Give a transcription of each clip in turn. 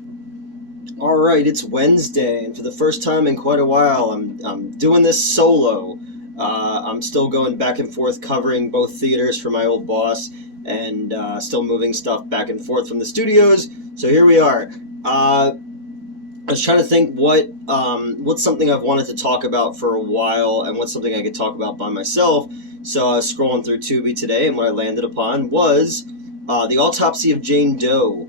All right, it's Wednesday, and for the first time in quite a while, I'm doing this solo. I'm still going back and forth covering both theaters for my old boss, and still moving stuff back and forth from the studios. So here we are. I was trying to think what's something I've wanted to talk about for a while, and what's something I could talk about by myself. So I was scrolling through Tubi today, and what I landed upon was the Autopsy of Jane Doe.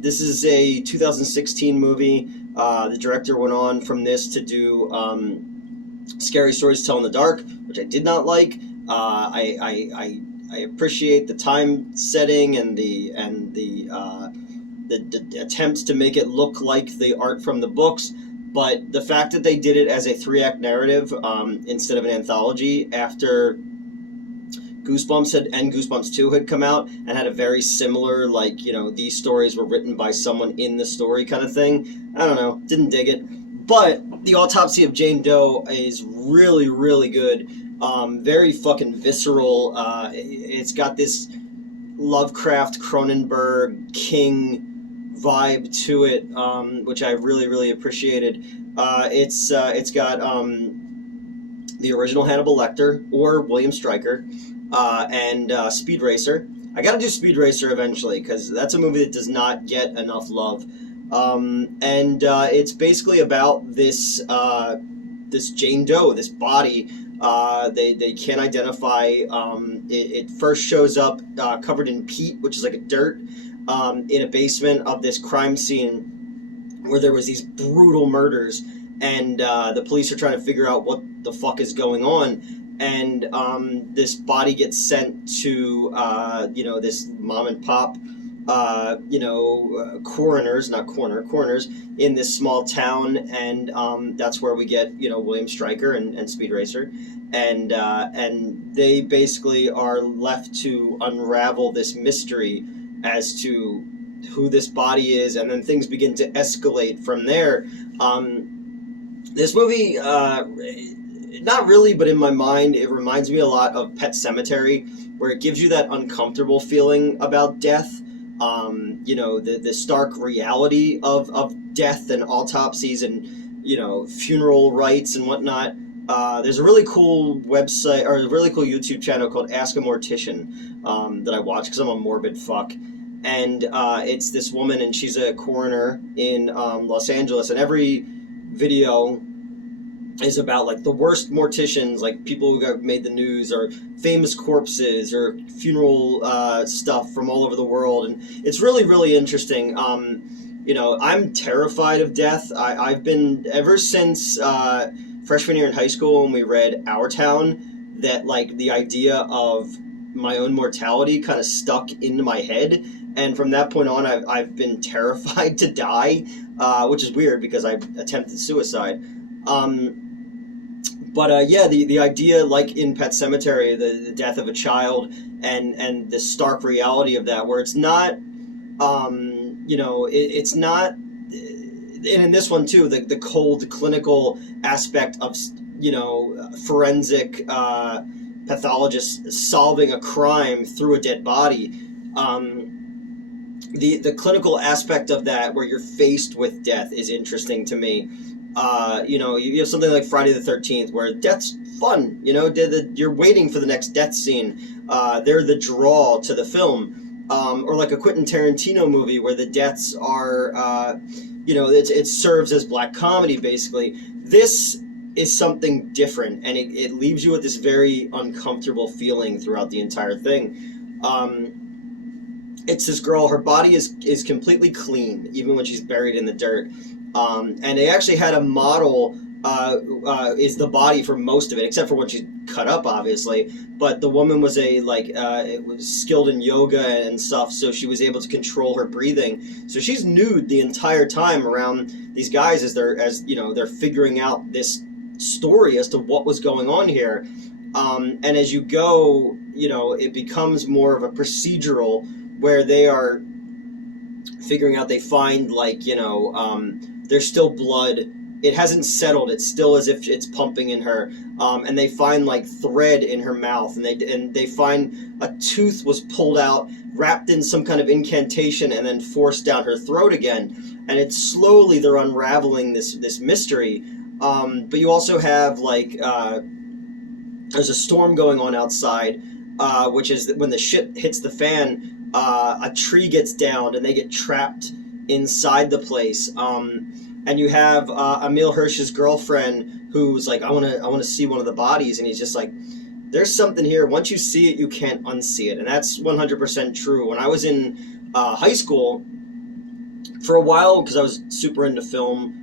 This is a 2016 movie. The director went on from this to do Scary Stories to Tell in the Dark, which I did not like. I appreciate the time setting and the attempts to make it look like the art from the books, but the fact that they did it as a three-act narrative instead of an anthology after Goosebumps 2 had come out and had a very similar, like, these stories were written by someone in the story kind of thing. I don't know, didn't dig it. But the Autopsy of Jane Doe is really, really good. Very fucking visceral. It's got this Lovecraft, Cronenberg, King vibe to it, which I really, really appreciated. It's got the original Hannibal Lecter or William Stryker, and Speed Racer. I gotta do Speed Racer eventually because that's a movie that does not get enough love. And it's basically about this Jane Doe, this body. They can't identify. It first shows up covered in peat, which is like a dirt, in a basement of this crime scene where there was these brutal murders, and the police are trying to figure out what the fuck is going on. And this body gets sent to this mom and pop coroners, not coroners in this small town, and that's where we get William Stryker and Speed Racer, and they basically are left to unravel this mystery as to who this body is, and then things begin to escalate from there. This movie, not really, but in my mind, it reminds me a lot of Pet Sematary, where it gives you that uncomfortable feeling about death. The stark reality of death and autopsies and, funeral rites and whatnot. There's a really cool website, or a really cool YouTube channel called Ask a Mortician, that I watch because I'm a morbid fuck. And it's this woman, and she's a coroner in Los Angeles, and every video is about like the worst morticians, like people who have made the news, or famous corpses, or funeral stuff from all over the world, and it's really, really interesting. I'm terrified of death. I've been ever since freshman year in high school when we read Our Town, that like the idea of my own mortality kind of stuck into my head, and from that point on, I've been terrified to die, which is weird because I attempted suicide. The idea, like in Pet Sematary, the death of a child, and the stark reality of that, where it's not, it's not, and in this one too, the cold clinical aspect of, forensic pathologists solving a crime through a dead body. The clinical aspect of that, where you're faced with death, is interesting to me. You have something like Friday the 13th, where death's fun. You're waiting for the next death scene. They're the draw to the film. Or like a Quentin Tarantino movie, where the deaths are, it serves as black comedy, basically. This is something different, and it leaves you with this very uncomfortable feeling throughout the entire thing. It's this girl, her body is completely clean, even when she's buried in the dirt. And they actually had a model, is the body for most of it, except for when she's cut up, obviously. But the woman was it was skilled in yoga and stuff, so she was able to control her breathing. So she's nude the entire time around these guys as they're figuring out this story as to what was going on here. And as you go, it becomes more of a procedural, where they are figuring out, they find there's still blood it hasn't settled. It's still as if it's pumping in her. And they find like thread in her mouth, and they find a tooth was pulled out, wrapped in some kind of incantation, and then forced down her throat again. And it's slowly they're unraveling this mystery. But you also have like there's a storm going on outside, which is when the shit hits the fan. A tree gets downed, and they get trapped inside the place. And you have Emil Hirsch's girlfriend who's like, I want to see one of the bodies, and he's just like, there's something here. Once you see it, you can't unsee it, and that's 100% true. When I was in high school, for a while, because I was super into film,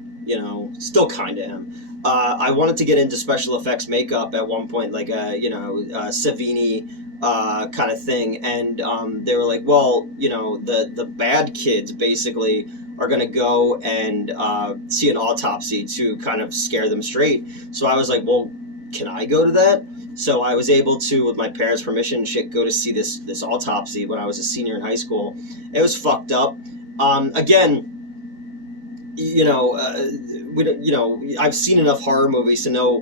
still kind of am. I wanted to get into special effects makeup at one point, like a Savini kind of thing, and they were like, well, the bad kids basically are going to go and see an autopsy to kind of scare them straight. So I was like, well, can I go to that? So I was able to, with my parents' permission and shit, go to see this autopsy when I was a senior in high school. It was fucked up. Again, I've seen enough horror movies to know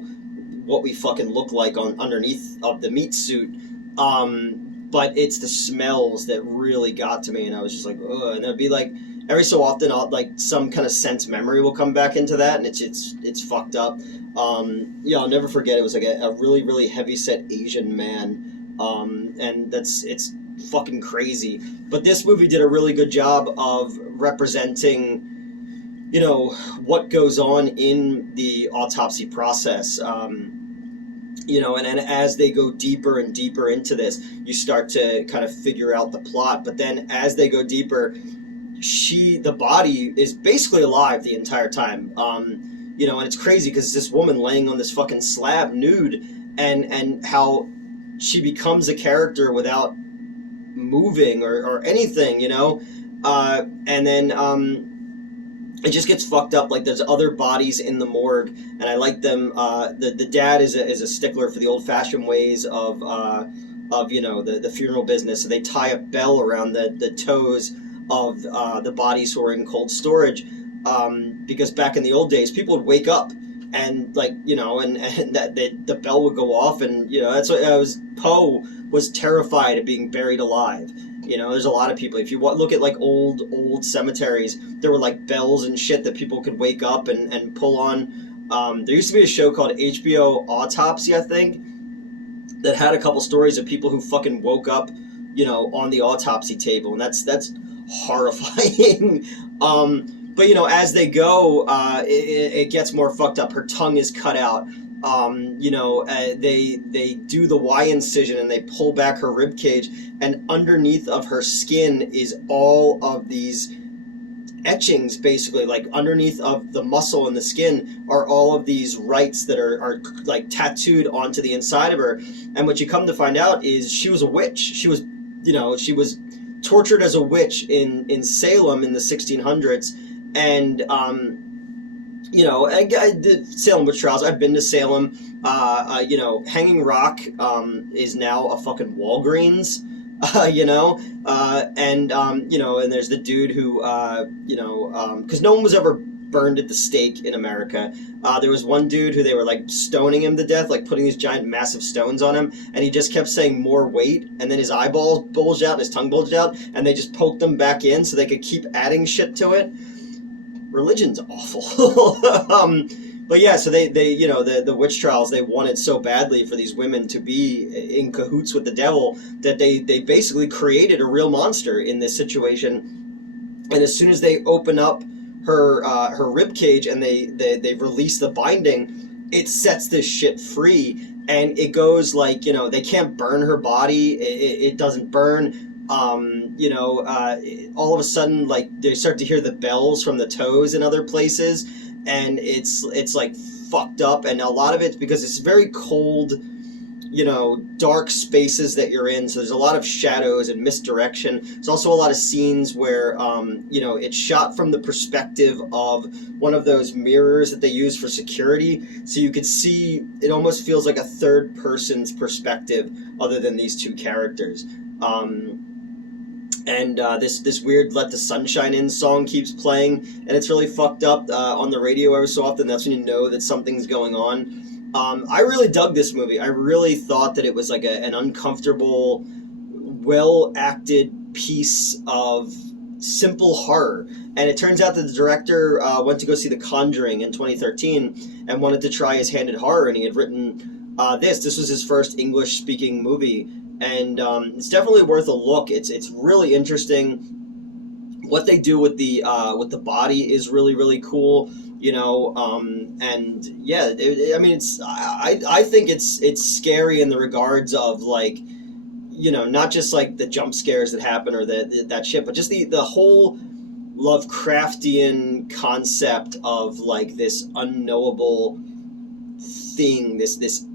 what we fucking look like underneath of the meat suit. But it's the smells that really got to me, and I was just like, ugh. And it'd be like, every so often, some kind of sense memory will come back into that, and it's fucked up. I'll never forget. It was like a really, really heavy set Asian man, and it's fucking crazy. But this movie did a really good job of representing, what goes on in the autopsy process. And as they go deeper and deeper into this, you start to kind of figure out the plot. But then as they go deeper, the body is basically alive the entire time. And it's crazy because this woman laying on this fucking slab nude, and how she becomes a character without moving or anything, and then it just gets fucked up. Like, there's other bodies in the morgue, and I like them. The dad is a stickler for the old-fashioned ways of the funeral business. So they tie a bell around the toes of the bodies who are in cold storage, because back in the old days, people would wake up and and that the bell would go off, and that's what Poe was terrified of being buried alive. There's a lot of people. If you look at like old cemeteries, there were like bells and shit that people could wake up and pull on. There used to be a show called HBO Autopsy, I think, that had a couple stories of people who fucking woke up, on the autopsy table, and that's horrifying. But as they go, it gets more fucked up. Her tongue is cut out. They do the Y incision, and they pull back her rib cage, and underneath of her skin is all of these etchings, basically. Like, underneath of the muscle and the skin are all of these rites that are like tattooed onto the inside of her. And what you come to find out is she was a witch. She was tortured as a witch in Salem in the 1600s, and I did Salem witch trials. I've been to Salem. Hanging Rock is now a fucking Walgreens. And there's the dude who, because no one was ever burned at the stake in America. There was one dude who they were like stoning him to death, like putting these giant massive stones on him, and he just kept saying more weight, and then his eyeballs bulged out, his tongue bulged out, and they just poked them back in so they could keep adding shit to it. Religion's awful. But yeah, so they the witch trials, they wanted so badly for these women to be in cahoots with the devil that they basically created a real monster in this situation. And as soon as they open up her rib cage and they release the binding, it sets this shit free, and it goes like, they can't burn her body. It doesn't burn. All of a sudden, like, they start to hear the bells from the toes in other places, and it's like fucked up. And a lot of it's because it's very cold, dark spaces that you're in, so there's a lot of shadows and misdirection. There's also a lot of scenes where it's shot from the perspective of one of those mirrors that they use for security, so you could see, it almost feels like a third person's perspective other than these two characters. and this weird "Let the Sunshine In" song keeps playing, and it's really fucked up on the radio every so often. That's when you know that something's going on. I really dug this movie. I really thought that it was like an uncomfortable, well acted piece of simple horror. And it turns out that the director went to go see The Conjuring in 2013 and wanted to try his hand at horror, and he had written this. This was his first English speaking movie, and it's definitely worth a look. It's really interesting. What they do with the body is really, really cool. And yeah, I mean, I think it's scary in the regards of like, not just like the jump scares that happen or that shit, but just the whole Lovecraftian concept of like this unknowable thing, this this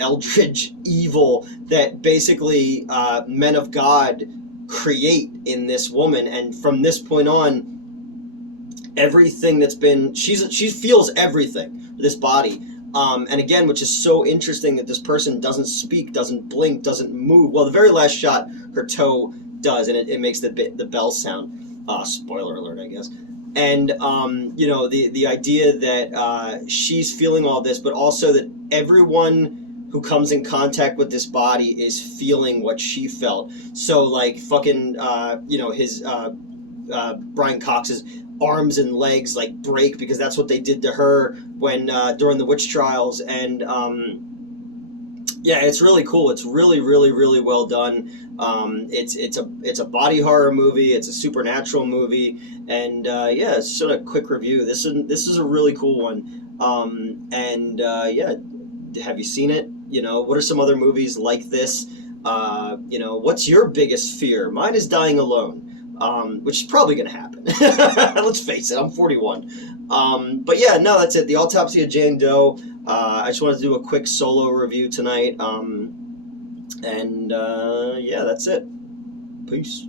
eldritch evil that basically men of God create in this woman, and from this point on, everything that's been she feels everything, this body. And again, which is so interesting that this person doesn't speak, doesn't blink, doesn't move. Well, the very last shot, her toe does, and it makes the bell sound. Spoiler alert, I guess. And the idea that she's feeling all this, but also that everyone who comes in contact with this body is feeling what she felt. So like fucking his Brian Cox's arms and legs like break because that's what they did to her when during the witch trials. And yeah, it's really cool. It's really, really, really well done. It's a body horror movie. It's a supernatural movie, and yeah, it's sort of a quick review. This is a really cool one. Yeah, have you seen it? What are some other movies like this? What's your biggest fear? Mine is dying alone. Which is probably going to happen. Let's face it, I'm 41. But yeah, no, that's it. The Autopsy of Jane Doe. I just wanted to do a quick solo review tonight. Yeah, that's it. Peace.